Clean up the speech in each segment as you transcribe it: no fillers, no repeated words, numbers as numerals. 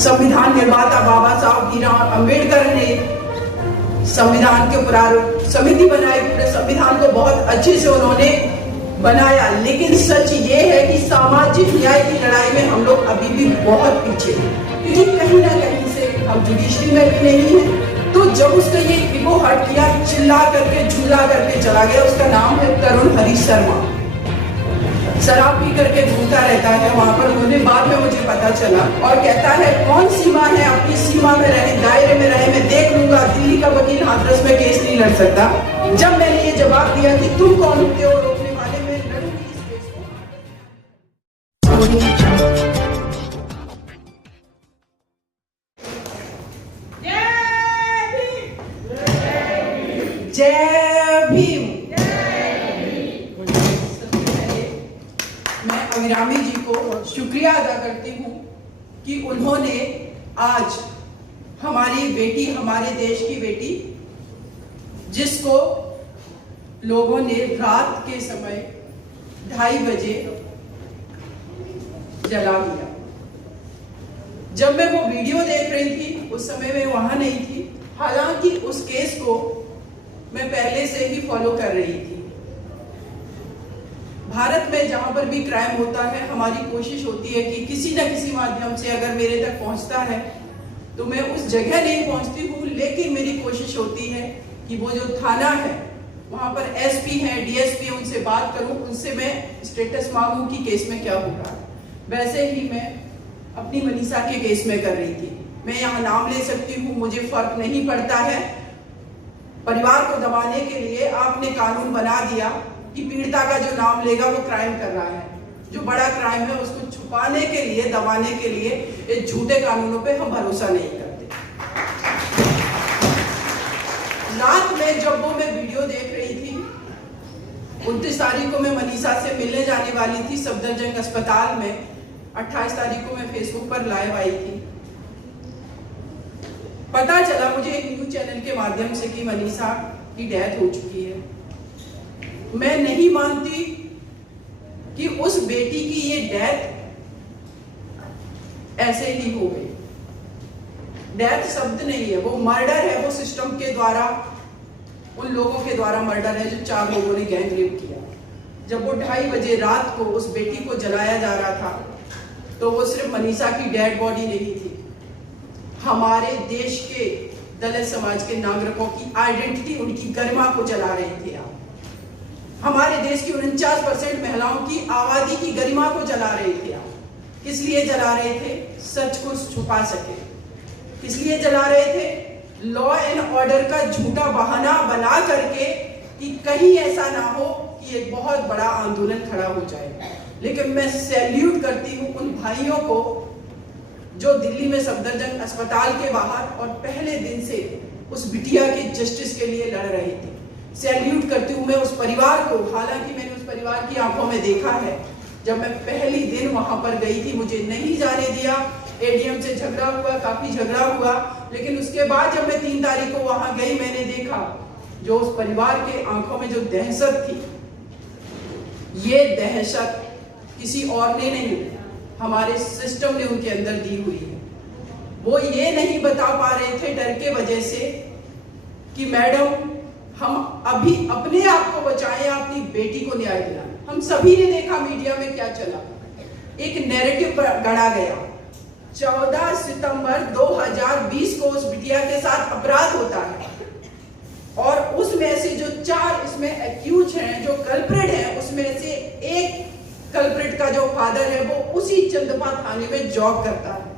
संविधान निर्माता बाबा साहब भीमराव अंबेडकर ने संविधान के प्रारूप समिति बनाई, पूरे संविधान को बहुत अच्छे से उन्होंने बनाया। लेकिन सच ये है कि सामाजिक न्याय की लड़ाई में हम लोग अभी भी बहुत पीछे हैं, क्योंकि कहीं ना कहीं से हम जुडिशरी में भी नहीं है। तो जब उसका ये ईगो हट किया, चिल्ला करके झूला करके चला गया। उसका नाम है तरुण हरीश शर्मा। शराब पी करके घूमता रहता है वहां पर। उन्होंने बाद में मुझे पता चला और कहता है कौन सीमा है, अपनी सीमा में रहे, दायरे में रहे, मैं देख लूंगा। दिल्ली का वकील हाथरस में केस नहीं लड़ सकता। जब मैंने ये जवाब दिया कि तुम कौन होते हो रोकने वाले, मैं लड़ूंगी इस केस को। जय भीम। मैं अभिरामी जी को शुक्रिया अदा करती हूँ कि उन्होंने आज हमारी बेटी, हमारे देश की बेटी, जिसको लोगों ने रात के समय 2:30 बजे जला दिया। जब मैं वो वीडियो देख रही थी उस समय मैं वहां नहीं थी। हालांकि उस केस को मैं पहले से ही फॉलो कर रही थी। भारत में जहां पर भी क्राइम होता है, हमारी कोशिश होती है कि किसी न किसी माध्यम से अगर मेरे तक पहुंचता है तो मैं उस जगह नहीं पहुंचती हूँ, लेकिन मेरी कोशिश होती है कि वो जो थाना है वहां पर एसपी है, डीएसपी, उनसे बात करूं, उनसे मैं स्टेटस मांगूं कि केस में क्या होगा। वैसे ही मैं अपनी मनीषा के केस में कर रही थी। मैं यहाँ नाम ले सकती हूँ, मुझे फर्क नहीं पड़ता है। परिवार को दबाने के लिए आपने कानून बना दिया कि पीड़िता का जो नाम लेगा वो क्राइम कर रहा है। जो बड़ा क्राइम है उसको छुपाने के लिए, दबाने के लिए ये झूठे कानूनों पे हम भरोसा नहीं करते। रात में जब वो मैं वीडियो देख रही थी, 29 तारीख को मैं मनीषा से मिलने जाने वाली थी सफदरजंग अस्पताल में। 28 तारीख को मैं फेसबुक पर लाइव आई थी। पता चला मुझे एक न्यूज चैनल के माध्यम से कि मनीषा की डेथ हो चुकी है। मैं नहीं मानती कि उस बेटी की ये डेथ ऐसे ही हो गई। डेथ शब्द नहीं है, वो मर्डर है। वो सिस्टम के द्वारा, उन लोगों के द्वारा मर्डर है जो 4 लोगों ने गैंग रेप किया। जब वो 2:30 बजे रात को उस बेटी को जलाया जा रहा था तो वो सिर्फ मनीषा की डेड बॉडी नहीं थी, हमारे देश के दलित समाज के नागरिकों की आइडेंटिटी, उनकी गरिमा को जला रहे थे आप। हमारे देश की 49% महिलाओं की आबादी की गरिमा को जला रहे थे आप। किस लिए जला रहे थे? सच को छुपा सके। किस लिए जला रहे थे? लॉ एंड ऑर्डर का झूठा बहाना बना करके कि कहीं ऐसा ना हो कि एक बहुत बड़ा आंदोलन खड़ा हो जाए। लेकिन मैं सैल्यूट करती हूँ उन भाइयों को जो दिल्ली में सफदरजंग अस्पताल के बाहर और पहले दिन से उस बिटिया की जस्टिस के लिए लड़ रहे थे। सैल्यूट करती हूँ मैं उस परिवार को। हालांकि मैंने उस परिवार की आंखों में देखा है। जब मैं पहली दिन वहां पर गई थी, मुझे नहीं जाने दिया। एडीएम से झगड़ा हुआ, काफी झगड़ा हुआ, लेकिन उसके बाद जब मैं 3 तारीख को वहां गई, मैंने देखा जो उस परिवार के आंखों में जो दहशत थी, ये दहशत किसी और ने नहीं, हमारे सिस्टम ने उनके अंदर दी हुई है। वो ये नहीं बता पा रहे थे डर के वजह से कि मैडम हम अभी अपने आप को बचाएं, अपनी बेटी को न्याय दिलाएं। हम सभी ने देखा मीडिया में क्या चला, एक नैरेटिव गढ़ा गया। 14 सितंबर 2020 को उस बिटिया के साथ अपराध होता है और उसमें से जो 4 इसमें एक्यूज हैं, जो कल्प्रिट हैं, उसमें से एक कल्प्रिट का जो फादर है वो उसी चंदपा थाने में जॉब करता है।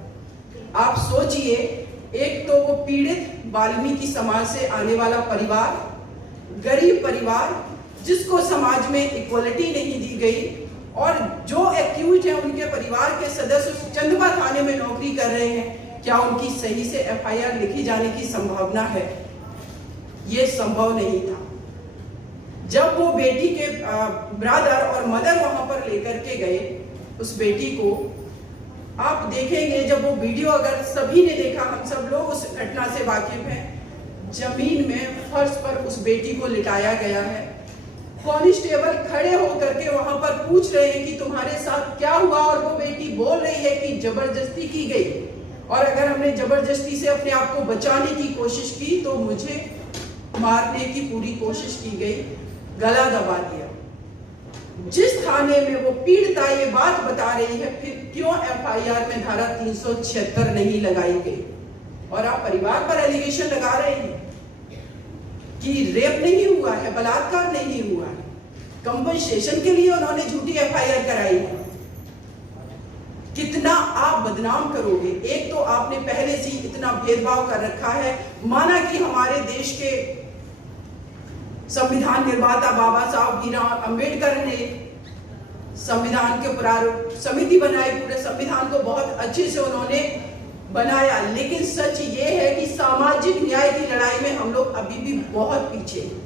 आप सोचिए, एक तो वो पीड़ित वाल्मीकि समाज से आने वाला परिवार, गरीब परिवार, जिसको समाज में इक्वलिटी नहीं दी गई, और जो एक्यूज हैं उनके परिवार के सदस्य चंदपा थाने में नौकरी कर रहे हैं। क्या उनकी सही से एफआईआर लिखी जाने की संभावना है? ये संभव नहीं था। जब वो बेटी के ब्रदर और मदर वहां पर लेकर के गए उस बेटी को, आप देखेंगे जब वो वीडियो, अगर सभी ने देखा, हम सब लोग उस घटना से वाकिफ हैं, जमीन में फर्श पर उस बेटी को लिटाया गया है। कांस्टेबल खड़े होकर के वहां पर पूछ रहे हैं कि तुम्हारे साथ क्या हुआ, और वो बेटी बोल रही है कि जबरदस्ती की गई और अगर हमने जबरदस्ती से अपने आप को बचाने की कोशिश की तो मुझे मारने की पूरी कोशिश की गई, गला दबा दिया। जिस थाने में वो पीड़िता ये बात बता रही है, फिर क्यों एफआईआर में धारा 376 नहीं लगाई गई? और आप परिवार पर एलिगेशन लगा रहे हैं कि रेप नहीं हुआ है, बलात्कार नहीं हुआ है, कंपनसेशन के लिए उन्होंने झूठी एफआईआर कराई है। कितना आप बदनाम करोगे? एक तो आपने पहले से इतना भेदभाव कर रखा है, माना कि हमारे देश के संविधान निर्माता बाबा साहब भीमराव अंबेडकर ने संविधान के प्रारूप समिति बनाई, पूरे संविधान को बहुत अच्छे से उन्होंने बनाया, लेकिन सच ये है कि सामाजिक न्याय की लड़ाई में हम लोग अभी भी बहुत पीछे हैं।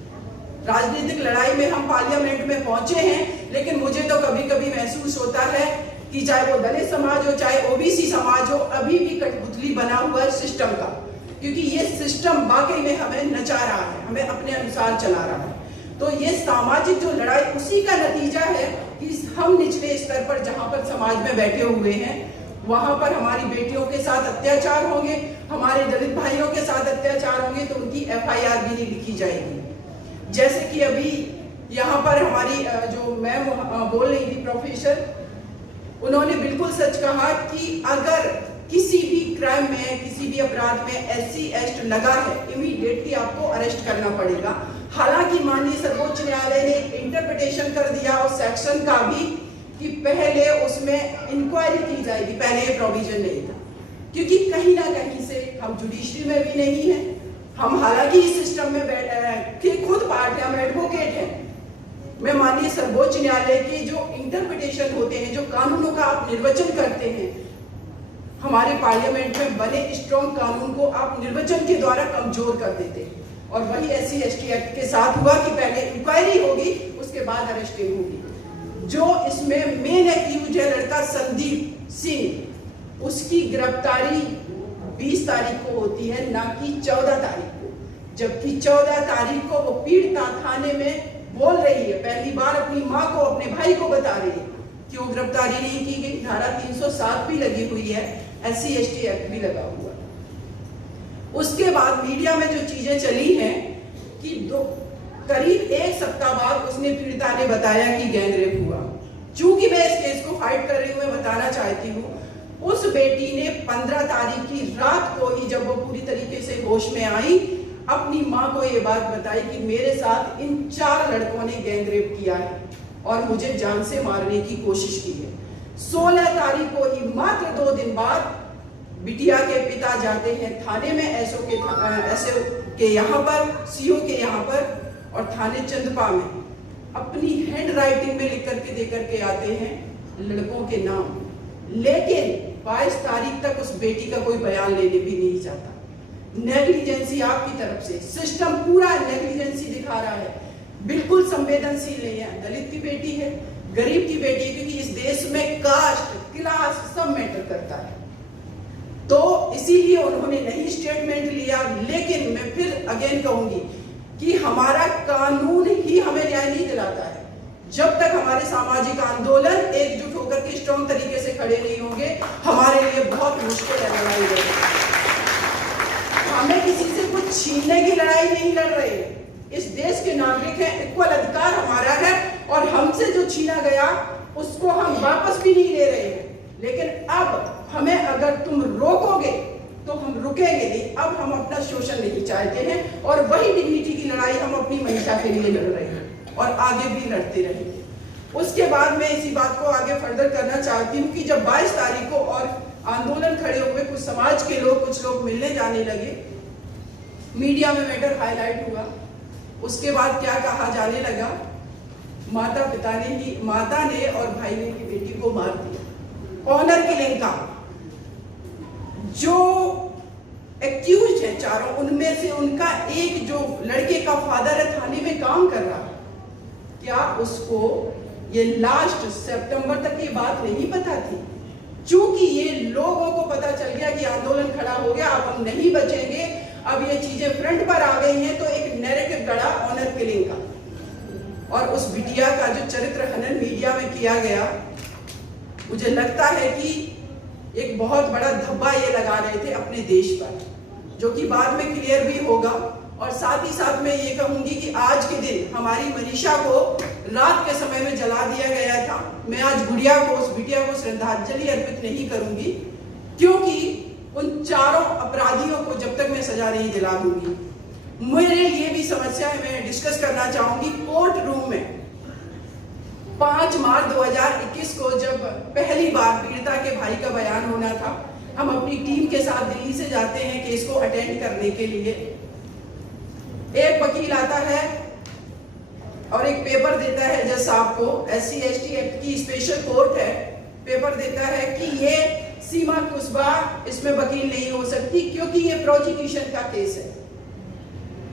राजनीतिक लड़ाई में हम पार्लियामेंट में पहुंचे हैं, लेकिन मुझे तो कभी कभी महसूस होता है कि चाहे वो दलित समाज हो, चाहे ओबीसी समाज हो, अभी भी कठपुतली बना हुआ है सिस्टम का, क्योंकि ये सिस्टम वाकई में हमें नचा रहा है, हमें अपने अनुसार चला रहा है। तो ये सामाजिक जो लड़ाई, उसी का नतीजा है कि हम निचले स्तर पर जहां पर समाज में बैठे हुए हैं, वहां पर हमारी बेटियों के साथ अत्याचार होंगे, हमारे दलित भाइयों के साथ अत्याचार होंगे, तो उनकी एफआईआर भी नहीं लिखी जाएगी। जैसे कि अभी यहाँ पर हमारी जो मैम बोल रही थी प्रोफेसर, उन्होंने बिल्कुल सच कहा कि अगर किसी भी क्राइम में, किसी भी अपराध में SC एक्ट लगा है, इमीडिएटली आपको अरेस्ट करना पड़ेगा। हालांकि माननीय सर्वोच्च न्यायालय ने इंटरप्रिटेशन कर दिया उस सेक्शन का भी कि पहले उसमें इंक्वायरी की जाएगी, पहले ये प्रोविजन नहीं था, क्योंकि कहीं ना कहीं से हम जुडिशरी में भी नहीं है, हम हालांकि इस सिस्टम में बैठे खुद पार्ट हम एडवोकेट हैं। मैं माननीय सर्वोच्च न्यायालय के जो इंटरप्रिटेशन होते हैं, जो कानूनों का आप निर्वचन करते हैं, हमारे पार्लियामेंट में बने स्ट्रॉन्ग कानून को आप निर्वचन के द्वारा कमजोर कर देते हैं। और वही SC ST एक्ट के साथ हुआ कि पहले इंक्वायरी होगी, उसके बाद अरेस्टिंग होगी। जो इसमें मेन एक्यूज है लड़का संदीप सिंह, उसकी गिरफ्तारी 20 तारीख को होती है, ना कि 14 तारीख को, जबकि 14 तारीख को वो पीड़िता थाने में बोल रही है, पहली बार अपनी माँ को, अपने भाई को बता रही है। क्यों गिरफ्तारी नहीं की गई? धारा 307 भी लगी हुई है, SC ST एक्ट भी लगा हुआ। उसके बाद मीडिया में जो चीजें चली हैं कि करीब 1 सप्ताह बाद उसने पीड़िता ने बताया कि गैंग रेप हुआ। चूंकि मैं इस केस को फाइट कर रही हूँ, मैं बताना चाहती हूँ, उस बेटी ने 15 तारीख की रात को ही, जब वो पूरी तरीके से होश में आई, अपनी माँ को ये बात बताई कि मेरे साथ इन 4 लड़कों ने गैंग रेप किया है और मुझे जान से मारने की कोशिश की है। 16 तारीख को ही, मात्र 2 दिन बाद, बिटिया के पिता जाते हैं थाने में, एसओ के यहाँ पर, CO के यहाँ पर, और थाने चंदपा में अपनी हैंड राइटिंग में लिख करके दे करके आते हैं लड़कों के नाम। लेकिन 22 तारीख तक उस बेटी का कोई बयान लेने भी नहीं जाता। नेग्लिजेंसी आपकी तरफ से, सिस्टम पूरा नेग्लिजेंसी दिखा रहा है, बिल्कुल संवेदनशील नहीं है। दलित की बेटी है, गरीब की बेटी है, क्योंकि इस देश में कास्ट, क्लास सब मैटर करता है। तो इसीलिए उन्होंने नहीं स्टेटमेंट लिया। लेकिन मैं फिर अगेन कहूंगी कि हमारा कानून ही हमें न्याय नहीं दिलाता है। जब तक हमारे सामाजिक आंदोलन एकजुट होकर के स्ट्रॉन्ग तरीके से खड़े नहीं होंगे, हमारे लिए बहुत मुश्किल है लड़ाई लड़ना। हमें किसी से कुछ छीनने की लड़ाई नहीं लड़ रहे, इस देश के नागरिक हैं, इक्वल अधिकार हमारा है, और हमसे जो छीना गया उसको हम वापस भी नहीं ले रहे हैं। लेकिन अब हमें अगर तुम रोकोगे तो हम रुकेंगे नहीं। अब हम अपना शोषण नहीं चाहते हैं, और वही डिग्निटी की लड़ाई हम अपनी महिला के लिए लड़ रहे हैं और आगे भी लड़ते रहेंगे। उसके बाद मैं इसी बात को आगे फर्दर करना चाहती हूँ कि जब 22 तारीख को और आंदोलन खड़े हुए, कुछ समाज के लोग, कुछ लोग मिलने जाने लगे, मीडिया में मैटर हाईलाइट हुआ। उसके बाद क्या कहा जाने लगा, माता ने और भाई ने की बेटी को मार दिया। ऑनर किलिंग का जो एक्यूज है चारों, उनमें से उनका एक जो लड़के का फादर है थाने में काम कर रहा है, क्या उसको ये लास्ट सितंबर तक ये बात नहीं पता थी? चूंकि ये लोगों को पता चल गया कि आंदोलन खड़ा हो गया, अब हम नहीं बचेंगे, अब ये चीजें फ्रंट पर आ गई हैं, तो एक नैरेटिव गढ़ा ऑनर किलिंग का। और उस बिटिया का जो चरित्र हनन मीडिया में किया गया, मुझे लगता है कि एक बहुत बड़ा धब्बा ये लगा रहे थे अपने देश पर, जो कि बाद में क्लियर भी होगा। और साथ ही साथ मैं ये कहूंगी कि आज के दिन हमारी मनीषा को रात के समय में जला दिया गया था। मैं आज बिटिया को श्रद्धांजलि अर्पित नहीं करूंगी, क्योंकि उन चारों अपराधियों को जब तक मैं सजा नहीं दिला दूंगी। मेरे लिए भी समस्या है, मैं डिस्कस करना चाहूंगी। कोर्ट रूम में 5 मार्च 2021 को जब पहली बार पीड़िता के भाई का बयान होना था, हम अपनी टीम के साथ दिल्ली से जाते हैं केस को अटेंड करने के लिए। एक वकील आता है और एक पेपर देता है जज साहब को, SC/ST एक्ट की स्पेशल कोर्ट है, पेपर देता है कि ये सीमा कुशबा इसमें वकील नहीं हो सकती क्योंकि ये प्रोसिक्यूशन का केस है।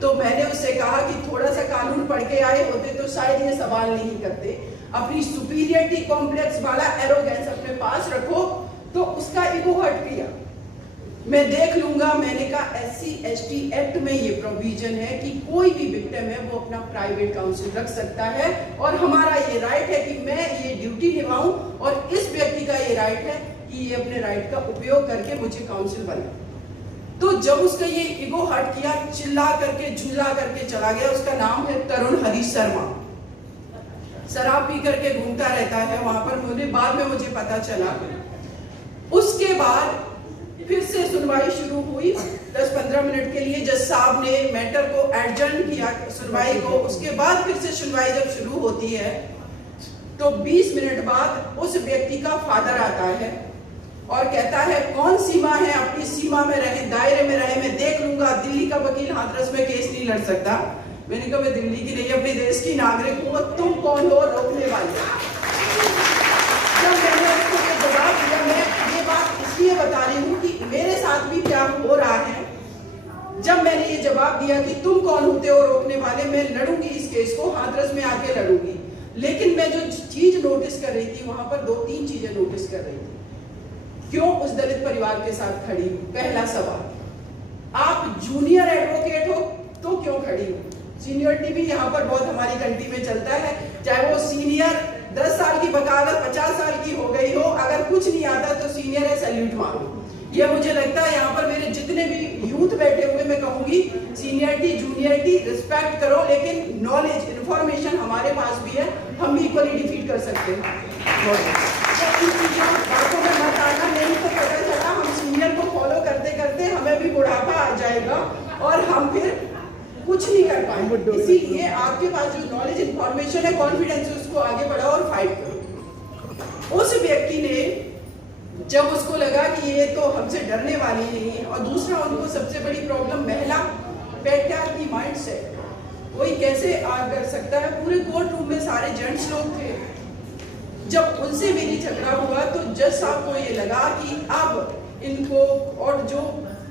तो मैंने उससे कहा कि थोड़ा सा कानून पढ़ के आए होते तो शायद ये सवाल नहीं करते। अपनी सुपीरियरिटी कॉम्प्लेक्स वाला एरोगेंस अपने पास रखो। तो उसका ईगो हर्ट किया, मैं देख लूंगा। मैंने कहा SC/ST एक्ट में ये प्रोविजन है कि कोई भी विक्टिम है वो अपना प्राइवेट काउंसिल रख सकता है, और हमारा ये राइट है कि मैं ये ड्यूटी निभाऊं, और इस व्यक्ति का ये राइट है कि ये अपने राइट का उपयोग करके मुझे काउंसिल बनाए। तो जब उसका ये ईगो हर्ट किया, चिल्ला करके झुल्ला करके चला गया। उसका नाम है तरुण हरीश शर्मा, शराब पी करके घूमता रहता है वहां पर। मुझे बाद में पता चला। उसके बाद फिर से सुनवाई शुरू हुई 10-15 मिनट के लिए। जज साहब ने मैटर को एडजर्न किया सुनवाई को। उसके बाद फिर से सुनवाई जब शुरू होती है तो 20 मिनट बाद उस व्यक्ति का फादर आता है और कहता है कौन सीमा है, अपनी सीमा में रहे, दायरे में रहे, मैं देख लूंगा। दिल्ली का वकील हाथरस में केस नहीं लड़ सकता। मैंने कहा मैं दिल्ली की नहीं, अपने देश की नागरिक हूं, तुम कौन हो रोकने वाले। जब मैंने उसको ये जवाब दिया, मैं ये बात इसलिए बता रही हूँ कि मेरे साथ भी क्या हो रहा है। जब मैंने ये जवाब दिया कि तुम कौन होते हो रोकने वाले, मैं लड़ूंगी इस केस को, हाथरस में आके लड़ूंगी। लेकिन मैं जो चीज नोटिस कर रही थी वहां पर 2-3 चीजें नोटिस कर रही थी। क्यों उस दलित परिवार के साथ खड़ी हूं? पहला सवाल, आप जूनियर एडवोकेट हो तो क्यों खड़ी हो? सीनियरिटी भी यहाँ पर बहुत हमारी कंट्री में चलता है, चाहे वो सीनियर 10 साल की वकालत 50 साल की हो गई हो, अगर कुछ नहीं आता तो सीनियर है, सैल्यूट मारो। ये मुझे लगता है यहाँ पर मेरे जितने भी यूथ बैठे हुए, मैं कहूंगी सीनियरिटी जूनियरिटी रिस्पेक्ट करो, लेकिन नॉलेज इंफॉर्मेशन हमारे पास भी है, हम भी इक्वली डिफीट कर सकते हैं। बातों में मत आना, नहीं तो पता चला हम सीनियर को फॉलो करते करते हमें भी बुढ़ापा आ जाएगा और हम फिर कुछ नहीं कर पाएंगे। इसीलिए आपके पास जो नॉलेज इंफॉर्मेशन है, कॉन्फिडेंस है, उसको आगे बढ़ाओ और फाइट करो। उस व्यक्ति ने जब उसको लगा कि ये तो हमसे डरने वाली नहीं है, और दूसरा उनको सबसे बड़ी प्रॉब्लम महिला पैट्रियार्की माइंडसेट, कोई कैसे कर सकता है। पूरे कोर्ट रूम में सारे जेंट्स लोग थे। जब उनसे मेरी झगड़ा हुआ तो जज साहब को ये लगा कि अब इनको, और जो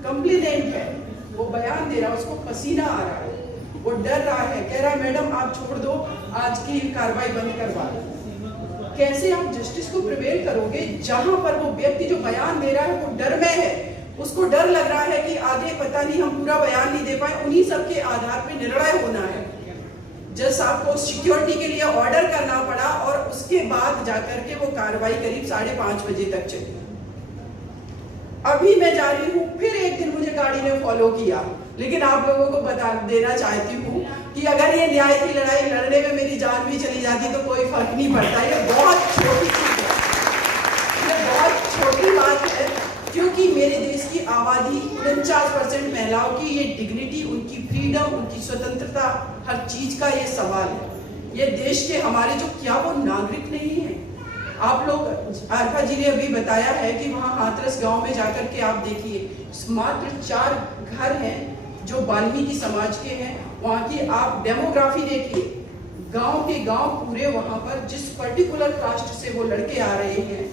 कंप्लेनेंट है वो बयान दे रहा है, उसको पसीना आ रहा है, वो डर रहा है, कह रहा है मैडम आप छोड़ दो, आज की कार्रवाई बंद करवा दो। कैसे आप जस्टिस को प्रिवेल करोगे जहां पर वो व्यक्ति जो बयान दे रहा है वो डर में है, उसको डर लग रहा है कि आगे पता नहीं हम पूरा बयान नहीं दे पाए, उन्हीं सब के आधार पे निर्णय होना है। जज साहब को सिक्योरिटी के लिए ऑर्डर करना पड़ा और उसके बाद जाकर के वो कार्रवाई करीब 5:30 बजे तक चली। अभी मैं जा रही हूँ, फिर एक दिन मुझे गाड़ी ने फॉलो किया। लेकिन आप लोगों को बता देना चाहती हूँ कि अगर ये न्याय की लड़ाई लड़ने में मेरी जान भी चली जाती तो कोई फर्क नहीं पड़ता। ये बहुत छोटी चीज है, ये बहुत छोटी बात है, क्योंकि मेरे देश की आबादी 49% महिलाओं की ये डिग्निटी, उनकी फ्रीडम, उनकी स्वतंत्रता, हर चीज का ये सवाल है। ये देश के हमारे जो क्या वो नागरिक नहीं है। आप लोग, आरफा जी ने अभी बताया है कि वहाँ हाथरस गांव में जाकर के आप देखिए, मात्र 4 घर हैं जो वाल्मीकि समाज के हैं। वहाँ की आप डेमोग्राफी देखिए, गांव के गांव पूरे वहाँ पर जिस पर्टिकुलर कास्ट से वो लड़के आ रहे हैं,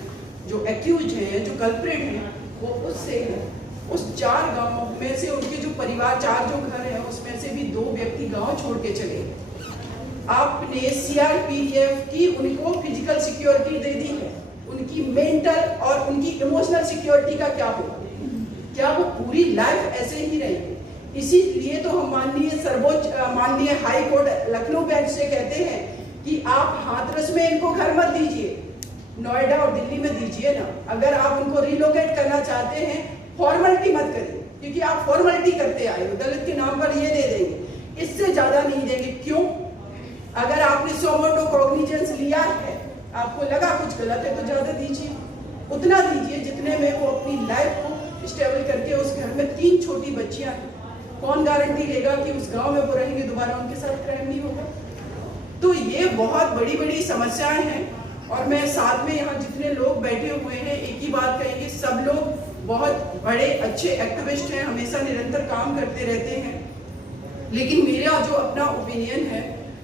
जो एक्यूज हैं, जो कल्प्रेट हैं, वो उससे हैं। उस 4 गांव में से उनके जो परिवार, 4 जो घर हैं, उसमें से भी 2 व्यक्ति गांव छोड़ के चले। आपने CRPF की उनको फिजिकल सिक्योरिटी दे दी है, उनकी मेंटल और उनकी इमोशनल सिक्योरिटी का क्या होगा? क्या वो पूरी लाइफ ऐसे ही रहेंगे? इसीलिए तो हम माननीय हाई कोर्ट लखनऊ बेंच से कहते हैं कि आप हाथरस में इनको घर मत दीजिए, नोएडा और दिल्ली में दीजिए ना। अगर आप उनको रिलोकेट करना चाहते हैं, फॉर्मेलिटी मत करिए, क्योंकि आप फॉर्मेलिटी करते आए हो, दलित के नाम पर ये दे देंगे, इससे ज्यादा नहीं देंगे। क्यों? अगर आपने सोमोटो कॉग्निजेंस लिया है, आपको लगा कुछ गलत है, तो ज्यादा दीजिए, उतना दीजिए जितने में वो अपनी लाइफ को स्टेबल करके, उस घर में 3 छोटी बच्चियां हैं, कौन गारंटी लेगा कि उस गांव में वो रहेंगे, दोबारा उनके साथ क्राइम नहीं होगा? तो ये बहुत बड़ी बड़ी समस्याएं हैं। और मैं साथ में यहाँ जितने लोग बैठे हुए हैं, एक ही बात कहेंगे, सब लोग बहुत बड़े अच्छे एक्टिविस्ट हैं, हमेशा निरंतर काम करते रहते हैं। लेकिन मेरा जो अपना ओपिनियन है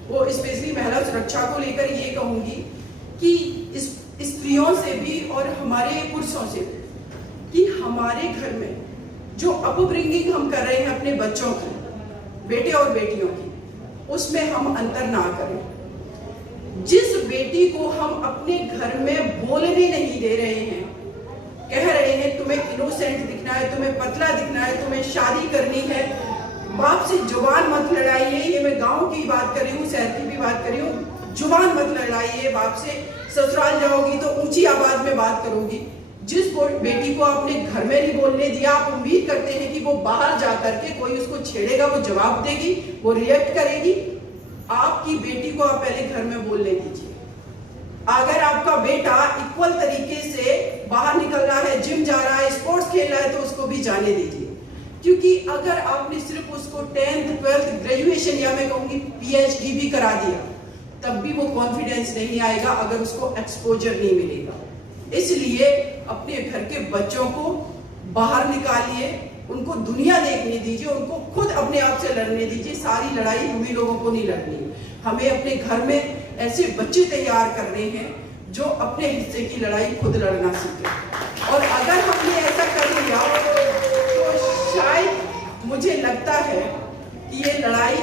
वो स्पेशली महिला सुरक्षा को लेकर ये कहूंगी कि इस स्त्रियों से भी और हमारे पुरुषों से भी, कि हमारे घर में जो अपब्रिंगिंग हम कर रहे हैं अपने बच्चों की, बेटे और बेटियों की, उसमें हम अंतर ना करें। जिस बेटी को हम अपने घर में बोलने नहीं दे रहे हैं, कह रहे हैं तुम्हें इनोसेंट दिखना है, तुम्हें पतला दिखना है, तुम्हें शादी करनी है, बाप से जुबान मत लड़ाइए। ये मैं गांव की बात कर रही हूँ, शहर की भी बात कर रही हूँ। जुबान मत लड़ाइए बाप से, ससुराल जाओगी तो ऊंची आवाज में बात करोगी। जिस बेटी को आपने घर में नहीं बोलने दिया, आप उम्मीद करते हैं कि वो बाहर जा करके कोई उसको छेड़ेगा, वो जवाब देगी, वो रिएक्ट करेगी। आपकी बेटी को आप पहले घर में बोलने दीजिए। अगर आपका बेटा इक्वल तरीके से बाहर निकल रहा है, जिम जा रहा है, स्पोर्ट्स खेल रहा है, तो उसको भी जाने दीजिए। क्योंकि अगर आपने सिर्फ उसको 10th 12th ग्रेजुएशन या मैं कहूंगी PhD भी करा दिया, तब भी वो कॉन्फिडेंस नहीं आएगा अगर उसको एक्सपोजर नहीं मिलेगा। इसलिए अपने घर के बच्चों को बाहर निकालिए, उनको दुनिया देखने दीजिए, उनको खुद अपने आप से लड़ने दीजिए। सारी लड़ाई हम ही लोगों को नहीं लड़नी। हमें अपने घर में ऐसे बच्चे तैयार करने हैं जो अपने हिस्से की लड़ाई खुद लड़ना सीखे। और अगर हमने ऐसा कर लिया तो शायद मुझे लगता है कि ये लड़ाई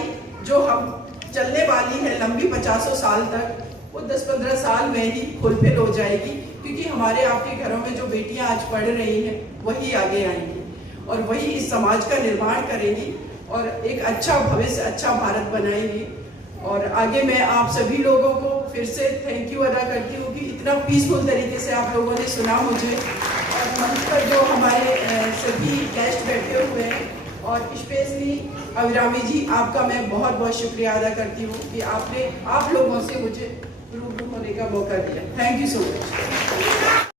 जो हम चलने वाली है लंबी 50 साल तक, वो 10-15 साल में ही फुलफिल हो जाएगी। क्योंकि हमारे आपके घरों में जो बेटियां आज पढ़ रही हैं वही आगे आएंगी और वही इस समाज का निर्माण करेंगी और एक अच्छा भविष्य, अच्छा भारत बनाएंगी। और आगे मैं आप सभी लोगों को फिर से थैंक यू अदा करती हूँ कि इतना पीसफुल तरीके से आप लोगों ने सुना मुझे। और मंच पर जो हमारे सभी गेस्ट बैठे हुए हैं और स्पेशली अभिरामी जी, आपका मैं बहुत बहुत शुक्रिया अदा करती हूँ कि आपने आप लोगों से मुझे रूबरू होने का मौका दिया। Thank you so much.